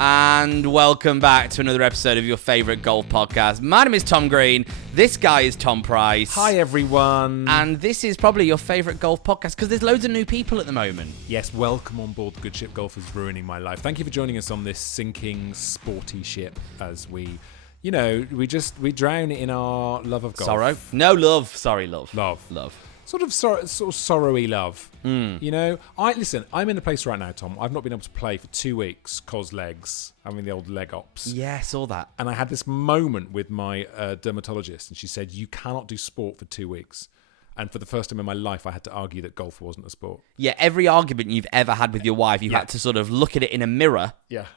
And welcome back to another episode of your favourite golf podcast. My name is Tom Green. This guy is Tom Price. Hi, everyone. And this is probably your favourite golf podcast because there's loads of new people at the moment. Yes, welcome on board the Good Ship Golf is Ruining My Life. Thank you for joining us on this sinking, sporty ship as we drown in our love of golf. Sorrow? No, love. Sorry, love. Love. Sort of sorrowy love. You know, I'm in a place right now, Tom. I've not been able to play for 2 weeks, cause legs. I'm in the old leg ops. Yeah, I saw that. And I had this moment with my dermatologist, and she said, you cannot do sport for 2 weeks. And for the first time in my life, I had to argue that golf wasn't a sport. Yeah, every argument you've ever had with your wife, you had to sort of look at it in a mirror,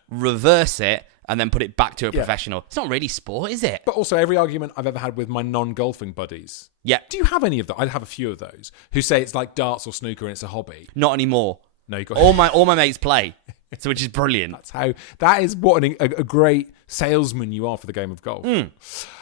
reverse it, and then put it back to a professional. It's not really sport, is it? But also every argument I've ever had with my non-golfing buddies. Yeah. Do you have any of them? I have a few of those who say it's like darts or snooker and it's a hobby. Not anymore. No, you got all my mates play, so which is brilliant. That is what a great salesman you are for the game of golf.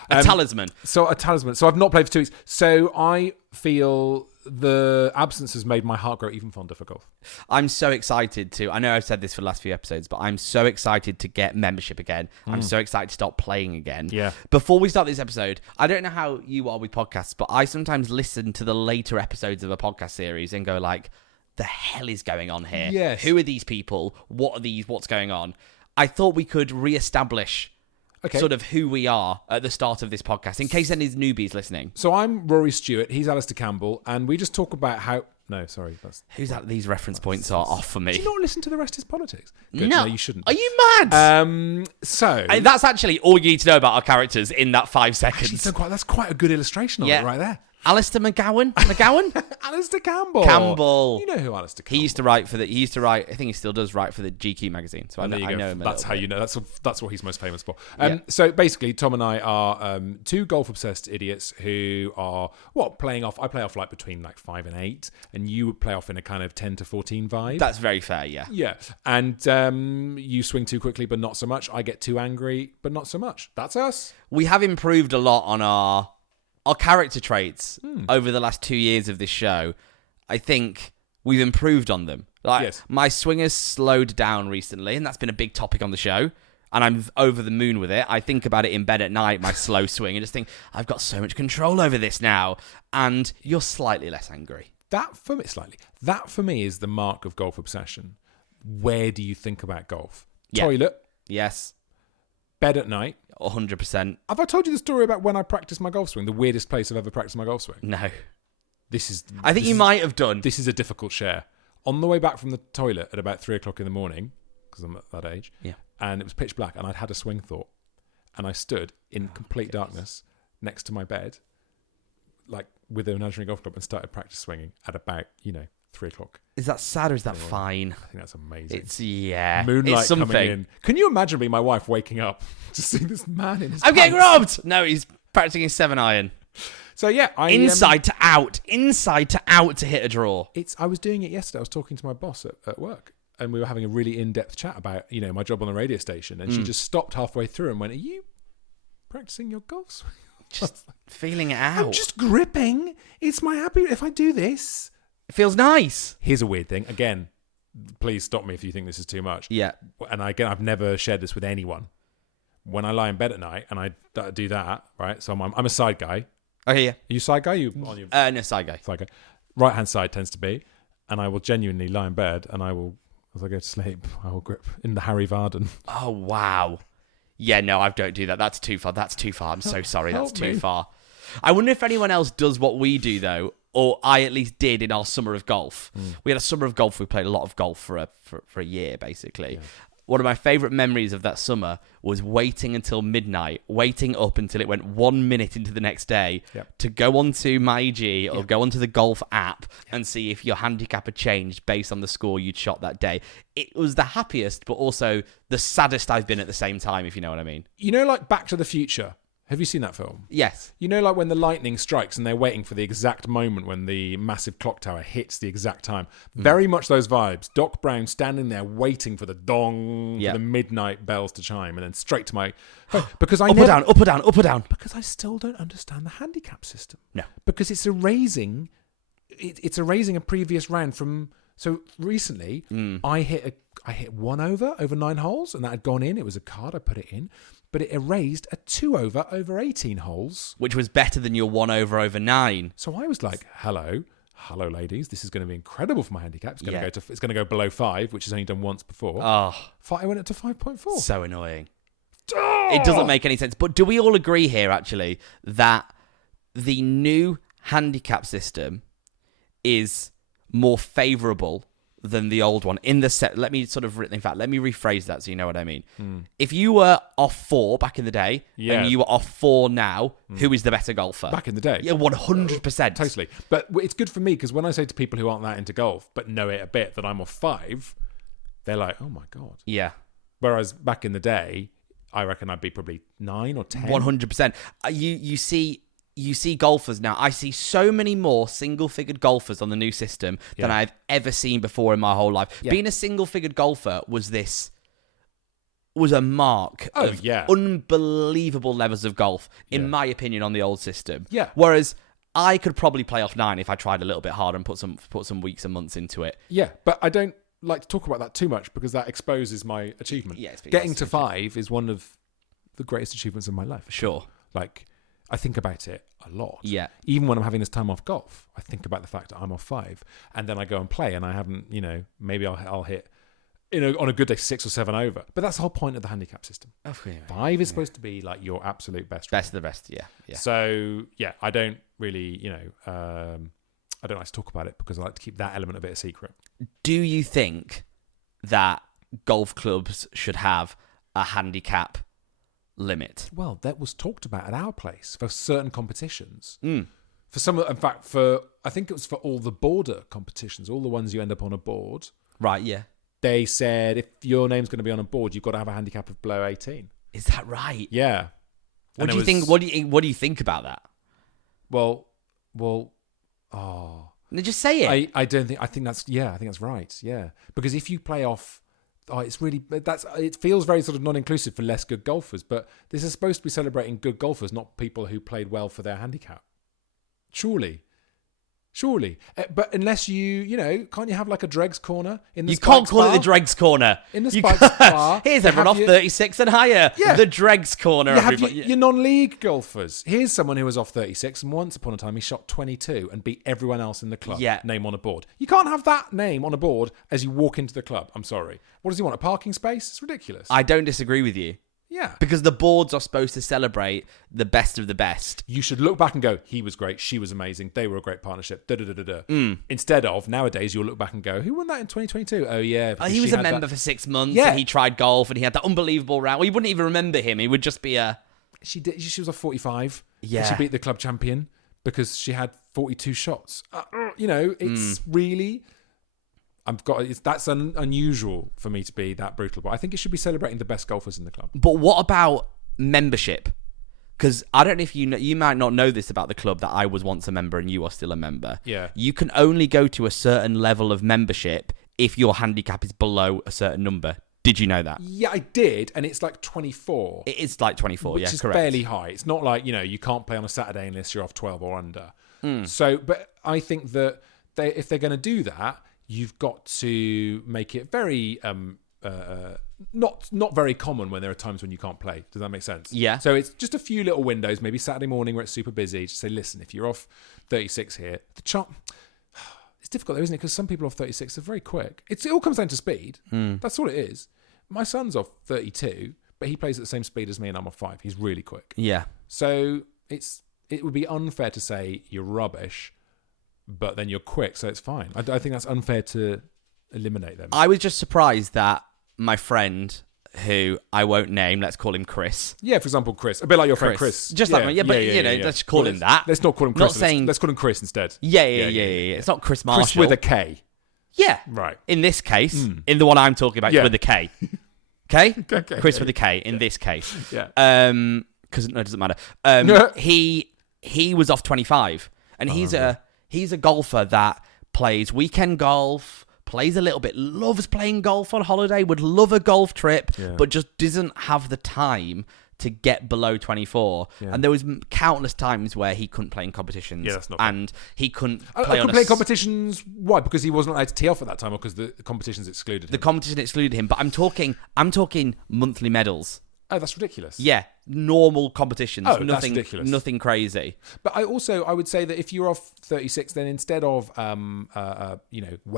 A talisman. So I've not played for 2 weeks. So I feel the absence has made my heart grow even fonder for golf. I'm so excited I know I've said this for the last few episodes, but I'm so excited to get membership again. I'm so excited to start playing again. Yeah. Before we start this episode, I don't know how you are with podcasts, but I sometimes listen to the later episodes of a podcast series and go like, the hell is going on here? Yes. Who are these people? What are these? What's going on? I thought we could reestablish sort of who we are at the start of this podcast, in case any newbies listening. So I'm Rory Stewart, he's Alistair Campbell, and we just talk about how... No, sorry. Who's that? These reference points are off for me. Do you not listen to The Rest is Politics? Good. No, you shouldn't. Are you mad? That's actually all you need to know about our characters in that 5 seconds. Actually, that's quite a good illustration of it right there. Alistair McGowan? Alistair Campbell. Campbell. You know who Alistair Campbell. He used to write, I think he still does write for the GQ magazine. So I know him. That's how you know. That's what he's most famous for. So basically, Tom and I are two golf obsessed idiots who are playing off. I play off like between like 5 and 8, and you play off in a kind of 10 to 14 vibe. That's very fair. Yeah. Yeah, and you swing too quickly, but not so much. I get too angry, but not so much. That's us. We have improved a lot on our character traits over the last 2 years of this show. I think we've improved on them. My swing has slowed down recently, and that's been a big topic on the show, and I'm over the moon with it. I think about it in bed at night, my slow swing, and just think, I've got so much control over this now, and you're slightly less angry. That for me is the mark of golf obsession. Where do you think about golf? Yeah. Toilet? Yes. Bed at night? 100%. Have I told you the story about when I practiced my golf swing? The weirdest place I've ever practiced my golf swing? No. I think you might have done. This is a difficult share. On the way back from the toilet at about 3 o'clock in the morning, because I'm at that age, and it was pitch black, and I'd had a swing thought, and I stood in complete darkness next to my bed, like with an imaginary golf club, and started practice swinging at about 3 o'clock. Is that sad or is that fine? I think that's amazing. It's Moonlight something. coming in. Can you imagine me, my wife, waking up to see this man in his I'm pants? getting robbed! No, he's practicing his 7-iron. So inside to out to hit a draw. I was doing it yesterday. I was talking to my boss at work, and we were having a really in-depth chat about my job on the radio station, and she just stopped halfway through and went, "Are you practicing your golf swing?" Just feeling it out. I'm just gripping. It's my happy. If I do this, it feels nice. Here's a weird thing. Again, please stop me if you think this is too much. Yeah. And again, I've never shared this with anyone. When I lie in bed at night and I do that, right? So I'm a side guy. Okay, yeah. Are you side guy? No, side guy. Side guy. Right hand side tends to be, and I will genuinely lie in bed, and I will, as I go to sleep, I will grip in the Harry Vardon. Oh wow. Yeah, no, I don't do that. That's too far. I'm so sorry. That's too far. I wonder if anyone else does what we do though, or I at least did in our summer of golf. We had a summer of golf. We played a lot of golf for a year, basically. Yeah. One of my favourite memories of that summer was waiting until midnight, waiting up until it went 1 minute into the next day to go onto MyG or go onto the golf app and see if your handicap had changed based on the score you'd shot that day. It was the happiest, but also the saddest I've been at the same time, if you know what I mean. Like Back to the Future. Have you seen that film? Yes. Like when the lightning strikes and they're waiting for the exact moment when the massive clock tower hits the exact time. Very much those vibes. Doc Brown standing there waiting for the dong, for the midnight bells to chime, and then straight to my phone. Because up or down. Because I still don't understand the handicap system. No. Because it's erasing a previous round from So recently, I hit one over 9 holes, and that had gone in. It was a card, I put it in, but it erased a 2 over 18 holes, which was better than your 1 over 9. So I was like, hello, ladies, this is going to be incredible for my handicap. It's going to go below 5, which is only done once before. Oh, I went up to 5.4. So annoying. Oh! It doesn't make any sense. But do we all agree here, actually, that the new handicap system is more favourable than the old one in the set? Let me rephrase that so you know what I mean. If you were off 4 back in the day and you are off 4 now, who is the better golfer? Back in the day? Yeah, 100%. Totally. But it's good for me because when I say to people who aren't that into golf but know it a bit that I'm off 5, they're like, oh my God. Yeah. Whereas back in the day, I reckon I'd be probably 9 or 10. 100%. You see golfers now. I see so many more single-figured golfers on the new system than I've ever seen before in my whole life. Yeah. Being a single-figured golfer was a mark of unbelievable levels of golf, in my opinion, on the old system. Yeah. Whereas I could probably play off 9 if I tried a little bit harder and put some weeks and months into it. Yeah, but I don't like to talk about that too much because that exposes my achievement. Yeah, getting to 5 is one of the greatest achievements of my life. Sure. Like, I think about it a lot. Yeah. Even when I'm having this time off golf, I think about the fact that I'm off 5, and then I go and play, and I haven't, maybe I'll hit, on a good day 6 or 7 over. But that's the whole point of the handicap system. 5 is supposed to be like your absolute best. Best of the best. Yeah. So I don't really, I don't like to talk about it because I like to keep that element a bit a secret. Do you think that golf clubs should have a handicap limit? Well, that was talked about at our place for certain competitions. For some, in fact, I think it was for all the border competitions, all the ones you end up on a board. Right, yeah. They said if your name's going to be on a board, you've got to have a handicap of below 18. Is that right? Yeah. What do you think? What do you think about that? Well. No, just say it. I don't think. I think that's right. Yeah, because if you play off. It feels very sort of non-inclusive for less good golfers, but this is supposed to be celebrating good golfers, not people who played well for their handicap. Surely. But unless can't you have like a dregs corner in the You can't call bar? it the dregs corner. In the Spikes bar. Here's everyone off 36 and higher. Yeah. The dregs corner. You have your non-league golfers. Here's someone who was off 36 and once upon a time he shot 22 and beat everyone else in the club. Yeah. Name on a board. You can't have that name on a board as you walk into the club. I'm sorry. What does he want? A parking space? It's ridiculous. I don't disagree with you. Yeah. Because the boards are supposed to celebrate the best of the best. You should look back and go, he was great, she was amazing, they were a great partnership, Instead of, nowadays, you'll look back and go, who won that in 2022? Oh, yeah. He was a member for 6 months, and he tried golf, and he had that unbelievable round. Well, you wouldn't even remember him. He would just be a... She was off 45. Yeah. And she beat the club champion because she had 42 shots. It's really... that's unusual for me to be that brutal, but I think it should be celebrating the best golfers in the club. But what about membership? Because I don't know if you might not know this about the club that I was once a member and you are still a member. Yeah. You can only go to a certain level of membership if your handicap is below a certain number. Did you know that? Yeah, I did, and it's like 24. It is like 24, which is correct. fairly high. It's not like, you can't play on a Saturday unless you're off 12 or under. So, but I think that if they're going to do that, you've got to make it very not very common when there are times when you can't play. Does that make sense? Yeah. So it's just a few little windows, maybe Saturday morning where it's super busy. Just say, listen, if you're off 36 here, it's difficult though, isn't it? Because some people off 36 are very quick. It all comes down to speed. That's all it is. My son's off 32, but he plays at the same speed as me and I'm off 5. He's really quick. Yeah. So it would be unfair to say you're rubbish, but then you're quick, so it's fine. I think that's unfair to eliminate them. I was just surprised that my friend, who I won't name, let's call him Chris. Yeah, for example, Chris. A bit like your friend Chris. Just like, let's call him that. Let's not call him Chris. Let's call him Chris instead. Yeah. It's not Chris Marshall. Chris with a K. Yeah. Right. In this case, in the one I'm talking about, it's with a K. Okay? Chris with a K, in this case. Yeah. Because it doesn't matter. He was off 25, and he's a golfer that plays weekend golf, plays a little bit, loves playing golf on holiday, would love a golf trip, but just doesn't have the time to get below 24. Yeah. And there was countless times where he couldn't play in competitions. Yeah, that's not and he couldn't play on play competitions. Why? Because he wasn't allowed to tee off at that time, or because the competitions excluded him? The competition excluded him. But I'm talking monthly medals. Oh, that's ridiculous. Yeah, normal competitions. Oh, nothing, that's ridiculous. Nothing crazy. But I would say that if you're off 36, then instead of waiting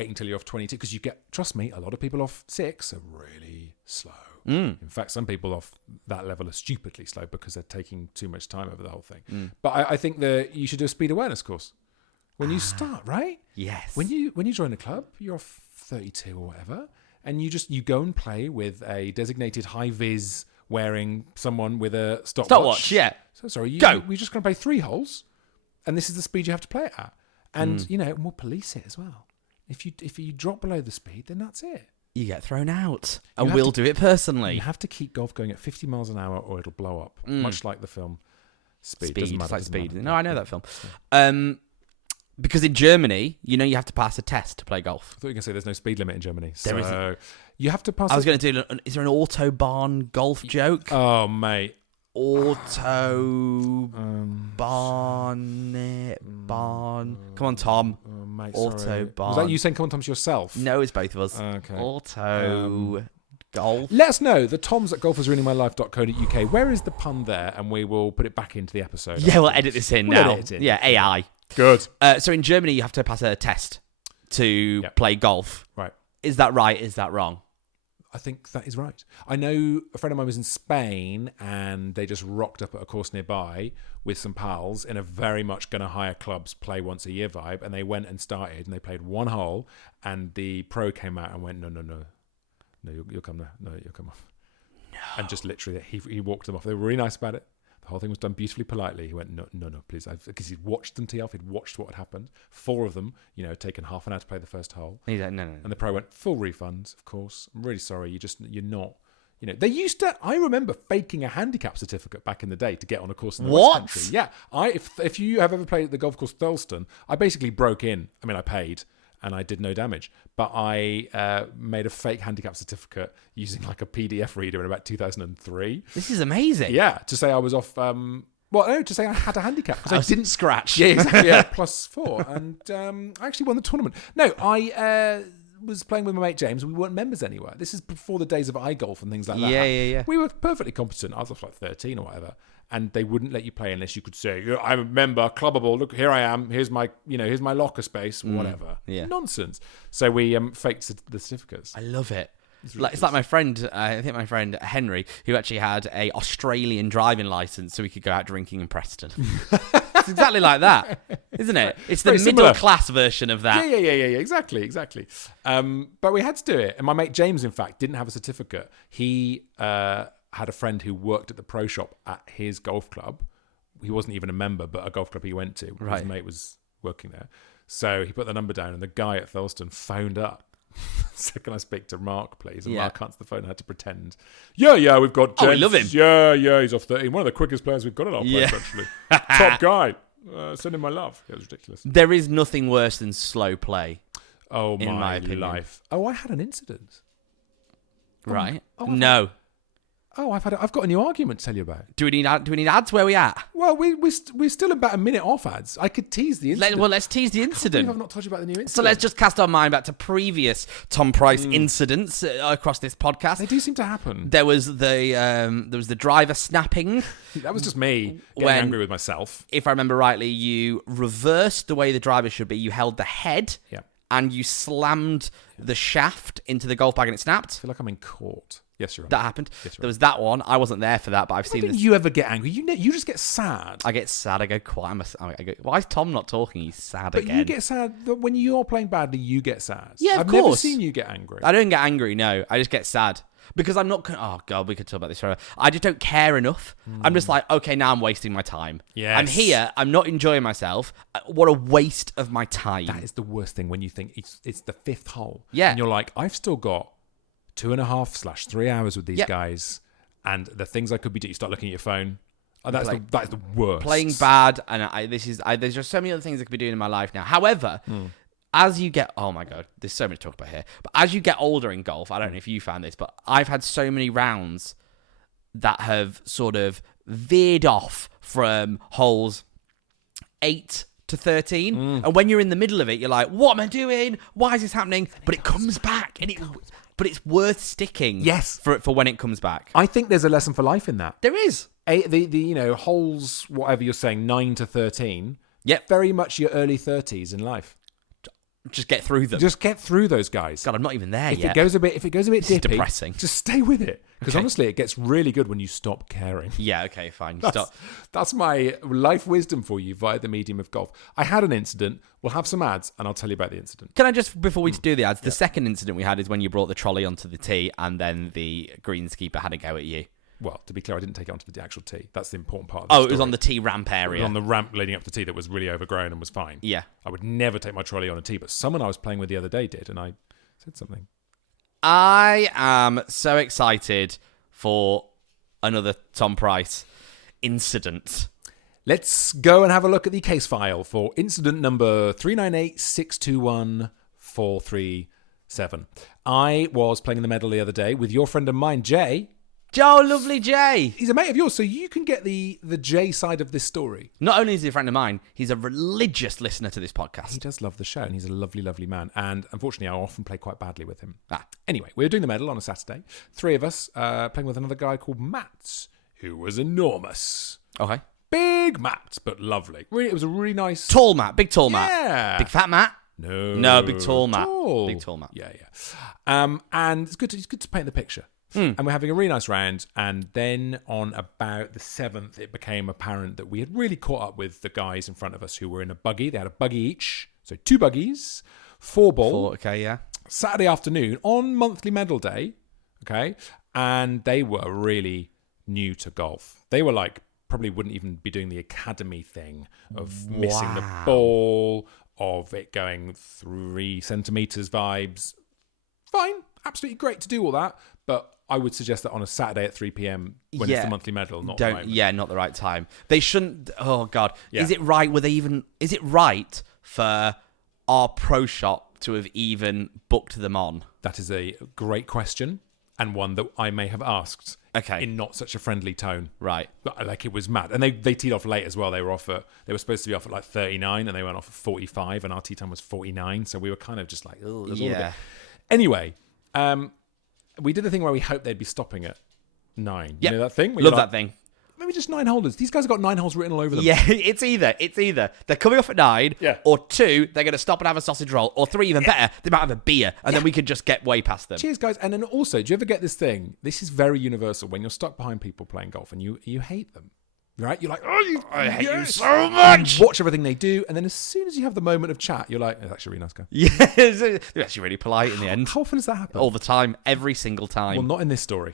until you're off 22, because trust me, a lot of people off 6 are really slow. In fact, some people off that level are stupidly slow because they're taking too much time over the whole thing. But I think that you should do a speed awareness course when you start, right? Yes. When you join a club, you're off 32 or whatever, and you go and play with a designated high vis wearing someone with a stopwatch. Yeah. So sorry, go. We're just going to play 3 holes, and this is the speed you have to play it at. And we'll police it as well. If you drop below the speed, then that's it. You get thrown out, and we'll do it personally. You have to keep golf going at 50 miles an hour, or it'll blow up. Much like the film Speed. Doesn't matter, like Speed. Matter. No, I know that film. Because in Germany, you have to pass a test to play golf. I thought you were going to say there's no speed limit in Germany. There isn't. You have to pass. I was going to do. Is there an Autobahn golf joke? Oh, mate. Autobahn. Come on, Tom. Oh, mate, Autobahn. Was that you saying come on, Tom, to yourself? No, it's both of us. Okay. Golf. Let us know. The Toms at golfersruiningmylife.co.uk. Where is the pun there? And we will put it back into the episode. Yeah, we'll edit this in now. Edit it in. Yeah, AI. Good. So in Germany, you have to pass a test to play golf. Right. Is that right? Is that wrong? I think that is right. I know a friend of mine was in Spain and they just rocked up at a course nearby with some pals in a very much going to hire clubs, play once a year vibe. And they went and started and they played 1 hole and the pro came out and went, no, you'll come there. No, you'll come off. No. And just literally, he walked them off. They were really nice about it. The whole thing was done beautifully politely. He went, no, please. Because he'd watched them tee off. He'd watched what had happened. 4 of them, had taken half an hour to play the first hole. He's like, no. And the pro went, full refunds, of course. I'm really sorry. You're not. They used to, I remember faking a handicap certificate back in the day to get on a course in the West Country. Yeah. If you have ever played at the golf course Thurleston, I basically broke in. I mean, I paid. And I did no damage. But I made a fake handicap certificate using like a PDF reader in about 2003. This is amazing. Yeah, to say I was off... to say I had a handicap. I didn't scratch. Yeah, exactly. Yeah, +4. And I actually won the tournament. No, I was playing with my mate James. We weren't members anywhere. This is before the days of iGolf and things like that. Yeah. We were perfectly competent. I was off like 13 or whatever. And they wouldn't let you play unless you could say, I'm a member, clubbable, look, here I am, here's my locker space, whatever. Yeah. Nonsense. So we faked the certificates. I love it. It's like my friend, I think my friend Henry, who actually had a Australian driving license so he could go out drinking in Preston. It's exactly like that, isn't it? It's the middle class version of that. Yeah, exactly. But we had to do it. And my mate James, in fact, didn't have a certificate. He had a friend who worked at the pro shop at his golf club. He wasn't even a member, but a golf club he went to. Right. His mate was working there. So he put the number down and the guy at Thurleston phoned up. So can I speak to Mark, please? And Mark answered the phone and had to pretend. Yeah, we've got James. We love him. Yeah, he's off 13. One of the quickest players we've got in our place, actually. Top guy. Send him my love. It was ridiculous. There is nothing worse than slow play. Oh, in my opinion. Life. Oh, I had an incident. Right. No. Oh, I've got a new argument to tell you about. Do we need ads? Where are we at? Well, we're still about a minute off ads. I could tease the incident. Let's tease the incident. I've not told you about the new incident. So let's just cast our mind back to previous Tom Price incidents across this podcast. They do seem to happen. There was the driver snapping. That was just me getting angry with myself. If I remember rightly, you reversed the way the driver should be. You held the head. Yeah. And you slammed the shaft into the golf bag and it snapped. I feel like I'm in court. Yes, you're right. That happened. Yes, there was that one. I wasn't there for that, but I've seen this. You ever get angry? You just get sad. I get sad. I go quiet. Why is Tom not talking? He's sad but again. You get sad when you're playing badly. You get sad. Yeah, I've never seen you get angry. I don't get angry. No, I just get sad because I'm not. Oh God, we could talk about this forever. I just don't care enough. I'm just like, okay, now I'm wasting my time. Yes. I'm here. I'm not enjoying myself. What a waste of my time. That is the worst thing when you think it's the 5th hole. Yeah, and you're like, I've still got 2.5/3 hours with these guys, and the things I could be doing. You start looking at your phone. Oh, that's the worst. Playing bad, and there's just so many other things I could be doing in my life now. However, as you get, oh my God, there's so much to talk about here. But as you get older in golf, I don't know if you found this, but I've had so many rounds that have sort of veered off from holes 8 to 13. And when you're in the middle of it, you're like, what am I doing? Why is this happening? But it comes back. But it's worth sticking for when it comes back. I think there's a lesson for life in that. There is. The holes, whatever you're saying, 9 to 13. Yep. Very much your early 30s in life. Just get through them. Just get through those guys. God, I'm not even there If yet. it goes a bit dippy, depressing. just stay with it. Because honestly, it gets really good when you stop caring. Yeah, okay, fine. Stop. That's my life wisdom for you via the medium of golf. I had an incident. We'll have some ads, and I'll tell you about the incident. Can I just, before we do the ads, the second incident we had is when you brought the trolley onto the tee, and then the greenskeeper had a go at you. Well, to be clear, I didn't take it onto the actual tee. That's the important part of the story. It was on the tee ramp area. It was on the ramp leading up to the tee that was really overgrown and was fine. Yeah. I would never take my trolley on a tee, but someone I was playing with the other day did, and I said something. I am so excited for another Tom Price incident. Let's go and have a look at the case file for incident number 398621437. I was playing in the medal the other day with your friend of mine, Jay. Joe, lovely Jay. He's a mate of yours, so you can get the Jay side of this story. Not only is he a friend of mine, he's a religious listener to this podcast. He does love the show, and he's a lovely, lovely man. And unfortunately, I often play quite badly with him. Anyway, we were doing the medal on a Saturday. 3 of us playing with another guy called Matt, who was enormous. Okay. Big Matt, but lovely. Really, it was a really nice... Tall Matt. Big tall Matt. Yeah. Big fat Matt. No, big tall Matt. Big tall Matt. Yeah. And it's good to paint the picture. And we're having a really nice round. And then on about the 7th, it became apparent that we had really caught up with the guys in front of us who were in a buggy. They had a buggy each. So 2 buggies, 4 ball. Okay, yeah. Saturday afternoon on monthly medal day. Okay. And they were really new to golf. They were like, probably wouldn't even be doing the academy thing of missing the ball, of it going 3 centimetres vibes. Fine. Absolutely great to do all that. But I would suggest that on a Saturday at 3 p.m. when it's the monthly medal, not the right moment. Yeah, not the right time. They shouldn't. Oh God, Yeah. Is it right? Is it right for our pro shop to have even booked them on? That is a great question, and one that I may have asked. Okay. In not such a friendly tone. Right. But, like, it was mad, and they teed off late as well. They were supposed to be off at like 39, and they went off at 45, and our tee time was 49. So we were kind of just like, oh, there's all a bit. Anyway. We did the thing where we hoped they'd be stopping at 9. Yep. You know that thing? Love that thing. Maybe just 9 holders. These guys have got 9 holes written all over them. Yeah, it's either they're coming off at 9, or 2, they're going to stop and have a sausage roll, or 3, even better, they might have a beer, and then we can just get way past them. Cheers, guys. And then also, do you ever get this thing? This is very universal when you're stuck behind people playing golf and you hate them. Right? You're like, I hate you so much. You watch everything they do, and then as soon as you have the moment of chat, you're like, that's actually a really nice guy. Yeah, they're actually really polite in the end. How often does that happen? All the time, every single time. Well, not in this story,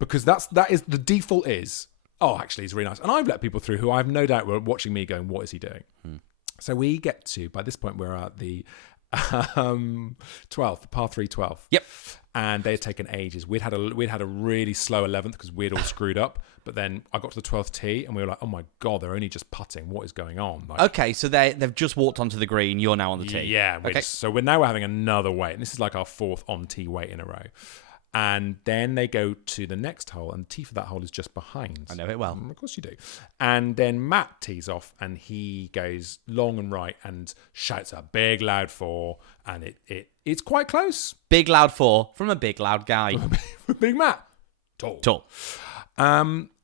because that is the default is. Oh, actually, he's really nice, and I've let people through who I have no doubt were watching me, going, "What is he doing?" So we get to, by this point, we're at the 12th, par 3 12. Yep. And they had taken ages. We'd had a really slow 11th because we'd all screwed up. But then I got to the 12th tee and we were like, oh my God, they're only just putting. What is going on? Like, okay, so they've just walked onto the green. You're now on the tee. Yeah. Okay. So we're having another wait. And this is like our 4th on tee wait in a row. And then they go to the next hole, and the tee for that hole is just behind. I know it well. Of course you do. And then Matt tees off, and he goes long and right and shouts a big loud 4, and it's quite close. Big loud 4 from a big loud guy. Big Matt. Tall.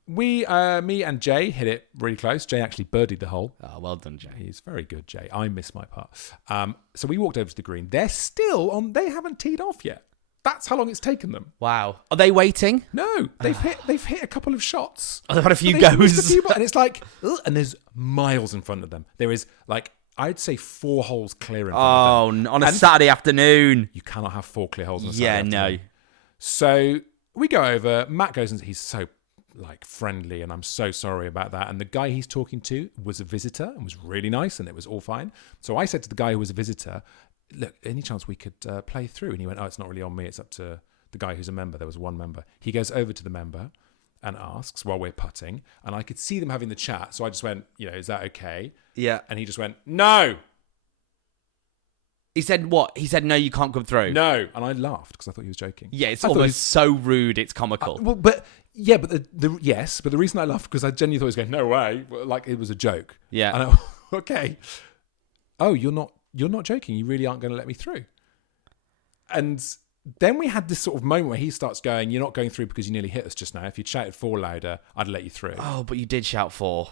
Me and Jay hit it really close. Jay actually birdied the hole. Oh, well done, Jay. He's very good, Jay. I missed my part. So we walked over to the green. They're still on. They haven't teed off yet. That's how long it's taken them. Wow. Are they waiting? No, they've hit a couple of shots. Oh, they've had a few goes. And it's like, and there's miles in front of them. There is like, I'd say 4 holes clear in front of them. On a Saturday afternoon. You cannot have 4 clear holes on a Saturday afternoon. No. So we go over. Matt goes and he's so like friendly, and I'm so sorry about that. And the guy he's talking to was a visitor and was really nice, and it was all fine. So I said to the guy who was a visitor, look, any chance we could play through? And he went, oh, it's not really on me. It's up to the guy who's a member. There was one member. He goes over to the member and asks while we're putting. And I could see them having the chat. So I just went, is that okay? Yeah. And he just went, no. He said what? He said, no, you can't come through. No. And I laughed because I thought he was joking. Yeah, it's almost so rude, it's comical. But Yeah, but but the reason I laughed because I genuinely thought he was going, no way, like it was a joke. Yeah. And I, okay. Oh, you're not joking. You really aren't going to let me through. And then we had this sort of moment where he starts going, you're not going through because you nearly hit us just now. If you'd shouted 4 louder, I'd let you through. Oh, but you did shout 4.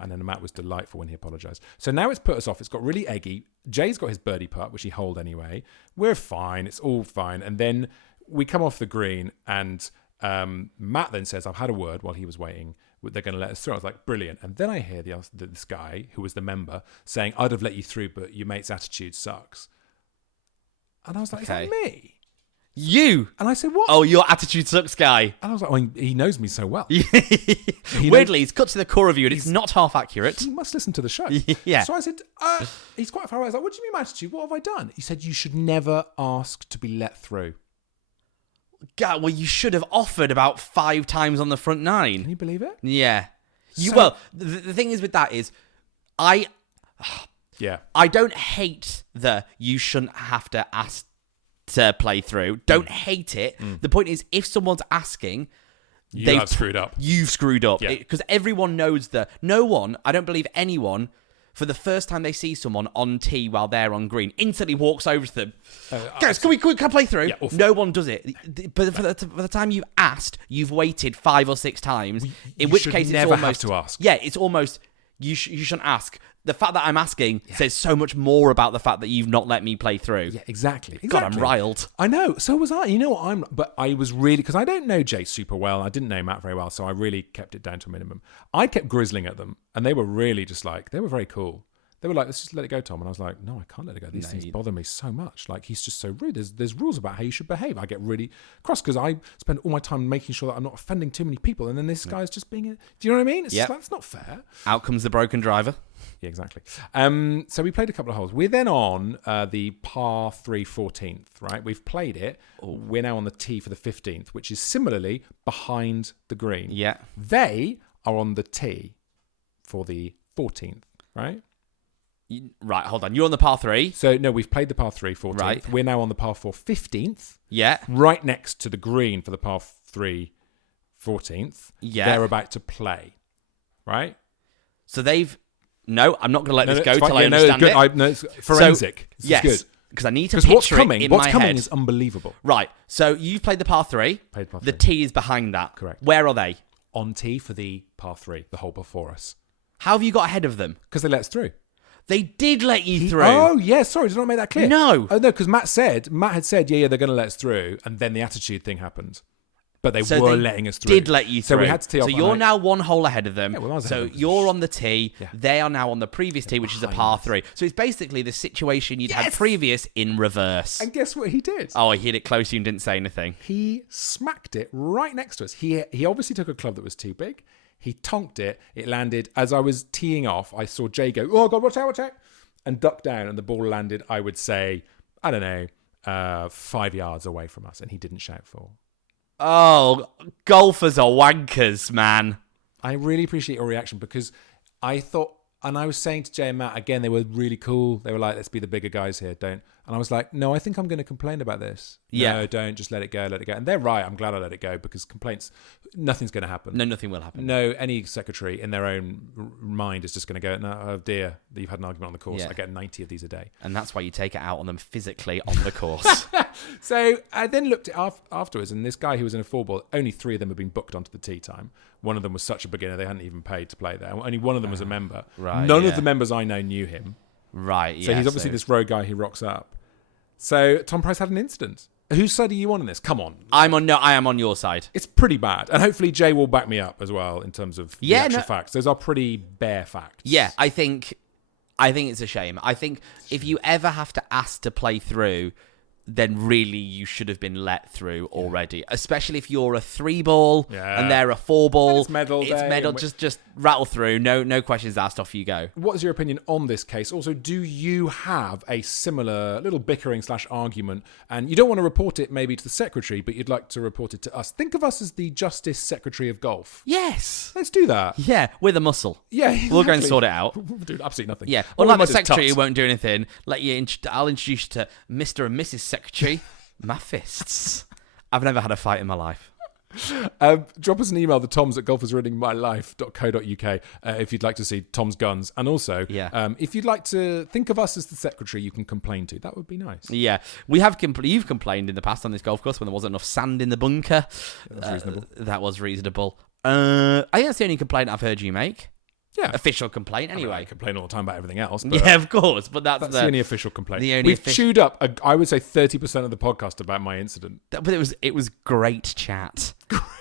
And then Matt was delightful when he apologised. So now it's put us off. It's got really eggy. Jay's got his birdie putt, which he holed anyway. We're fine. It's all fine. And then we come off the green and Matt then says, I've had a word while he was waiting. They're going to let us through. I was like, brilliant. And then I hear this guy, who was the member, saying, I'd have let you through, but your mate's attitude sucks. And I was like, okay. Is that me? You? And I said, what? Oh, your attitude sucks guy. And I was like, well, he knows me so well. Weirdly, he's cut to the core of you and it's not half accurate. He must listen to the show. Yeah. So I said, he's quite far away. I was like, what do you mean my attitude? What have I done? He said, you should never ask to be let through. God, well, you should have offered about 5 times on the front 9. Can you believe it? Yeah. Well, the thing is with that is, I don't hate the you shouldn't have to ask to play through. Don't hate it. The point is, if someone's asking, You've screwed up. You've screwed up. Yeah. Because everyone knows that. No one, I don't believe anyone, for the first time they see someone on tee while they're on green, instantly walks over to them. Guys, can I play through? Yeah, no one does it. But for the time you've asked, you've waited 5 or 6 times. In which case, never it's almost have to ask. Yeah, it's almost you shouldn't ask. The fact that I'm asking says so much more about the fact that you've not let me play through. Yeah, exactly. God, I'm riled. I know. So was I. You know what? But I was really, because I don't know Jay super well. I didn't know Matt very well, so I really kept it down to a minimum. I kept grizzling at them, and they were really just like, they were very cool. They were like, let's just let it go, Tom. And I was like, no, I can't let it go. These things bother me so much. Like, he's just so rude. There's rules about how you should behave. I get really cross because I spend all my time making sure that I'm not offending too many people. And then this guy's just being do you know what I mean? It's just like, it's not fair. Out comes the broken driver. Yeah, exactly. So we played a couple of holes. We're then on the par 3 14th, right? We've played it. We're now on the tee for the 15th, which is similarly behind the green. Yeah. They are on the tee for the 14th, right? Right, hold on. You're on the par 3. So, no, we've played the par 3 14th. Right. We're now on the par 4 15th. Yeah. Right next to the green for the par 3 14th. Yeah. They're about to play, right? So they've... No, I'm not going to let this go till I understand it. It's forensic. So, yes, good. Because I need to picture what's coming, it in what's my coming head. is unbelievable. Right, so you've played the par 3. Played par 3. The tee is behind that. Correct. Where are they? On tee for the par 3, the hole before us. How have you got ahead of them? Because they let us through. They did let you through. Oh, yeah, sorry, did I not make that clear? No. Oh, no, because Matt had said, yeah, they're going to let us through, and then the attitude thing happened. But they were letting us through. Did let you through. So we had to tee off. So you're now 1 hole ahead of them. Yeah, well, so you're on the tee. Yeah. They are now on the previous tee, which is a par 3. So it's basically the situation you'd had previous in reverse. And guess what he did? Oh, he hit it close. You didn't say anything. He smacked it right next to us. He obviously took a club that was too big. He tonked it. It landed. As I was teeing off, I saw Jay go, oh, God, watch out. And ducked down. And the ball landed, I would say, I don't know, 5 yards away from us. And he didn't shout for. Oh, golfers are wankers, man. I really appreciate your reaction because I thought, and I was saying to Jay and Matt, again, they were really cool. They were like, let's be the bigger guys here, don't. And I was like, no, I think I'm going to complain about this. Yeah. No, don't, just let it go. And they're right. I'm glad I let it go because complaints, nothing's going to happen. No, nothing will happen. No, any secretary in their own mind is just going to go, no, oh dear, that you've had an argument on the course. I get 90 of these a day. And that's why you take it out on them physically on the course. So I then looked at afterwards, and this guy who was in a 4-ball, only 3 of them had been booked onto the tee time. One of them was such a beginner, they hadn't even paid to play there. Only one of them was a member. Right, None of the members I know knew him. Right, yeah. So he's obviously this rogue guy who rocks up. So Tom Price had an incident. Whose side are you on in this? Come on. I am on your side. It's pretty bad. And hopefully Jay will back me up as well in terms of the actual facts. Those are pretty bare facts. Yeah, I think it's a shame. I think if you ever have to ask to play through, then really you should have been let through already. Especially if you're a 3-ball and they're a 4-ball. It's medal day. Just rattle through. No questions asked. Off you go. What is your opinion on this case? Also, do you have a similar little bickering / argument, and you don't want to report it maybe to the secretary, but you'd like to report it to us? Think of us as the Justice Secretary of Golf. Yes. Let's do that. Yeah, with a muscle. Yeah, exactly. We'll go and sort it out. We'll do absolutely nothing. Yeah. Well, like the secretary who won't do anything. I'll introduce you to Mr. and Mrs. Secretary. My fists. I've never had a fight in my life. Drop us an email, thetoms@golfersruiningmylife.co.uk if you'd like to see Tom's guns. And also, if you'd like to think of us as the secretary you can complain to, that would be nice. Yeah, we have you've complained in the past on this golf course when there wasn't enough sand in the bunker. That was reasonable. That was reasonable. I think that's the only complaint I've heard you make. Yeah. Official complaint, anyway. I complain all the time about everything else. But yeah, of course. But that's the only official complaint. We've chewed up, I would say, 30% of the podcast about my incident. But it was great chat.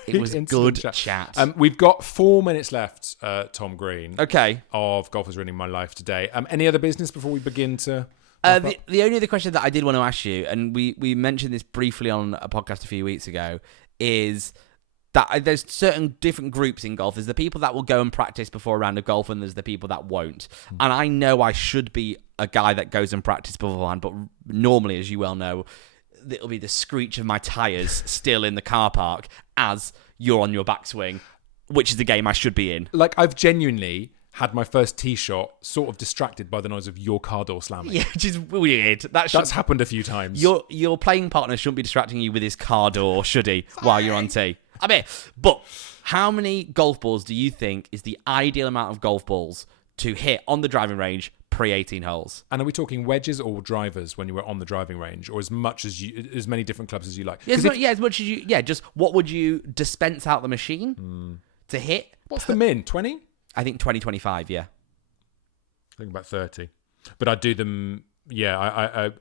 It was good chat. We've got 4 minutes left, Tom Green. Okay. Of Golf is Ruining My Life today. Any other business before we begin to... The only other question that I did want to ask you, and we mentioned this briefly on a podcast a few weeks ago, is... that there's certain different groups in golf. There's the people that will go and practice before a round of golf, and there's the people that won't. And I know I should be a guy that goes and practices beforehand, but normally, as you well know, it'll be the screech of my tyres still in the car park as you're on your backswing, which is the game I should be in. Like, I've genuinely had my first tee shot sort of distracted by the noise of your car door slamming. Yeah, which is weird. That's happened a few times. Your playing partner shouldn't be distracting you with his car door, should he, while you're on tee? I mean, but how many golf balls do you think is the ideal amount of golf balls to hit on the driving range pre-18 holes? And are we talking wedges or drivers when you were on the driving range, or as many different clubs as you like? As much as you. Yeah, just what would you dispense out the machine to hit? What's the min? 20? I think 20, 25. Yeah. I think about 30, but I do them. Yeah, I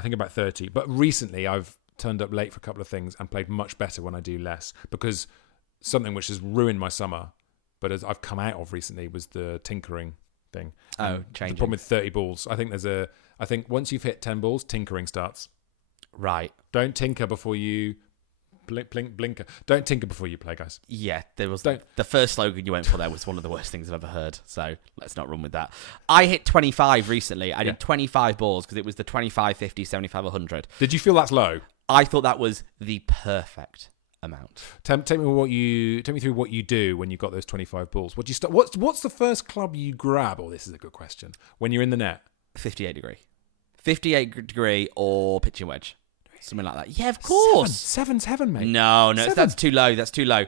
think about 30. But recently, I've turned up late for a couple of things and played much better when I do less, because something which has ruined my summer, but as I've come out of recently, was the tinkering thing. Changing. The problem with 30 balls, I think once you've hit 10 balls, tinkering starts. Right. Don't tinker before you blinker. Don't tinker before you play, guys. Yeah, the first slogan you went for there was one of the worst things I've ever heard, so let's not run with that. I hit 25 recently. I did 25 balls because it was the 25, 50, 75, 100. Did you feel that's low? I thought that was the perfect amount. Take me through what you do when you've got those 25 balls. What do you start? What's the first club you grab? Oh, this is a good question. When you're in the net, 58 degree or pitching wedge, something like that. Yeah, of course. Seven's heaven, mate. No, that's too low. That's too low.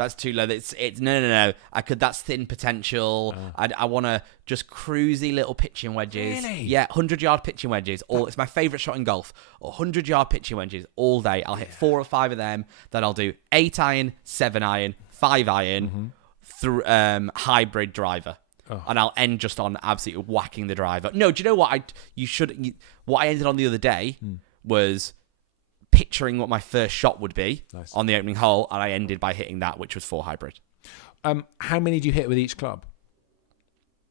It's no. That's thin potential. I want to just cruisy little pitching wedges. Really? Yeah, 100-yard pitching wedges. It's my favourite shot in golf. 100-yard pitching wedges all day. I'll hit 4 or 5 of them. Then I'll do 8-iron, 7-iron, 5-iron through hybrid driver. Oh. And I'll end just on absolutely whacking the driver. No, do you know what? What I ended on the other day was picturing what my first shot would be on the opening hole, and I ended by hitting that, which was 4 hybrid. How many do you hit with each club?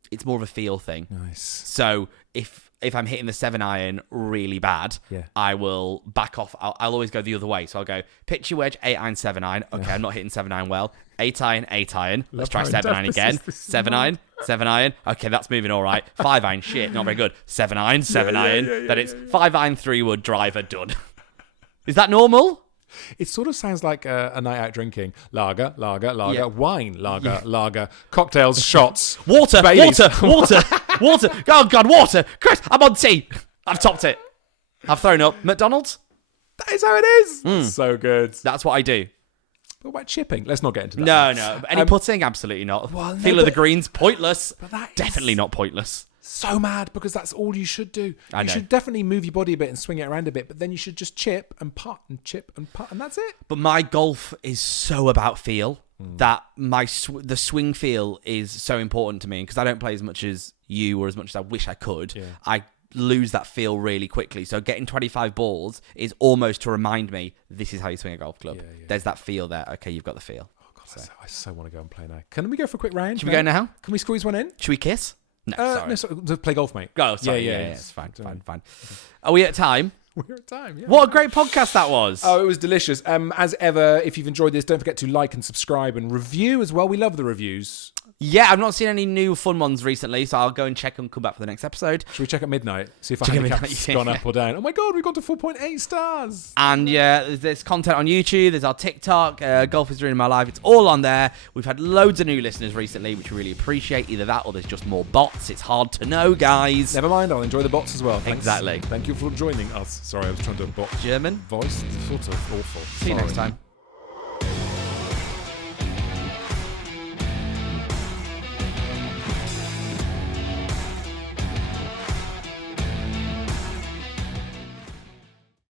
It's more of a feel thing. Nice. So if I'm hitting the 7-iron really bad, I will back off. I'll always go the other way. So I'll go pitch your wedge, 8-iron, 7-iron. Okay, I'm not hitting 7-iron well. 8-iron, 8-iron. Let's try 7-iron again. 7-iron, 7-iron. Okay, that's moving all right. 5-iron, shit, not very good. 7-iron, 7-iron. Then it's 5-iron, 3-wood, driver, done. Is that normal? It sort of sounds like a night out drinking. Lager, wine, lager, cocktails, shots. Water. Oh, God, water. Chris, I'm on tea. I've topped it. I've thrown up. McDonald's? That is how it is. So good. That's what I do. What about chipping? Let's not get into that. No. Any putting? Absolutely not. Feel of the greens? Pointless. Definitely not pointless. So mad, because that's all you should do. You should definitely move your body a bit and swing it around a bit, but then you should just chip and putt, and that's it. But my golf is so about feel that the swing feel is so important to me, because I don't play as much as you or as much as I wish I could. Yeah. I lose that feel really quickly. So getting 25 balls is almost to remind me, this is how you swing a golf club. Yeah. There's that feel there. Okay, you've got the feel. Oh God, I so want to go and play now. Can we go for a quick round? Should we go now? Can we squeeze one in? Should we kiss? No, sorry. Play golf, mate. Oh, sorry. Yeah, it's fine. Are we at time? We're at time, yeah. What a great podcast that was. Oh, it was delicious. As ever, if you've enjoyed this, don't forget to like and subscribe and review as well. We love the reviews. Yeah, I've not seen any new fun ones recently, so I'll go and check and come back for the next episode. Should we check at midnight? See if our handicap's gone up or down. Oh my God, we've gone to 4.8 stars. And there's content on YouTube. There's our TikTok. Golf is Ruining My Life. It's all on there. We've had loads of new listeners recently, which we really appreciate. Either that or there's just more bots. It's hard to know, guys. Never mind, I'll enjoy the bots as well. Thanks. Exactly. Thank you for joining us. Sorry, I was trying to bot. German voice. Sort of awful. See you next time.